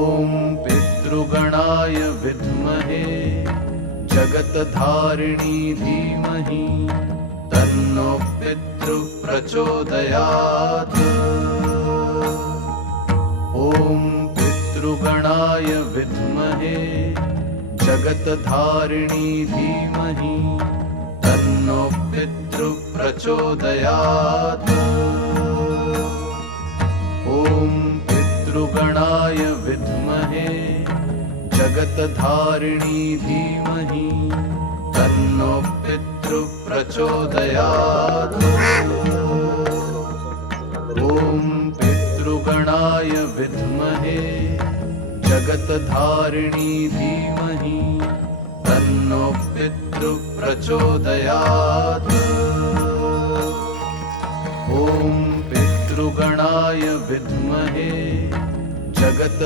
ॐ पितृगणाय विद्महे जगत्धारिणी धीमहि तन्नो पितृः प्रचोदयात्। ॐ पितृगणाय विद्महे जगत्धारिणी धीमहि तन्नो पितृः प्रचोदयात्। ॐ पितृगणाय विद्महे जगत्धारिणी धीमहि तन्नो पितृः प्रचोदयात्। ॐ पितृगणाय विद्महे जगत्धारिणी धीमहि तन्नो पितृः प्रचोदयात्। ॐ पितृगणाय विद्महे जगत्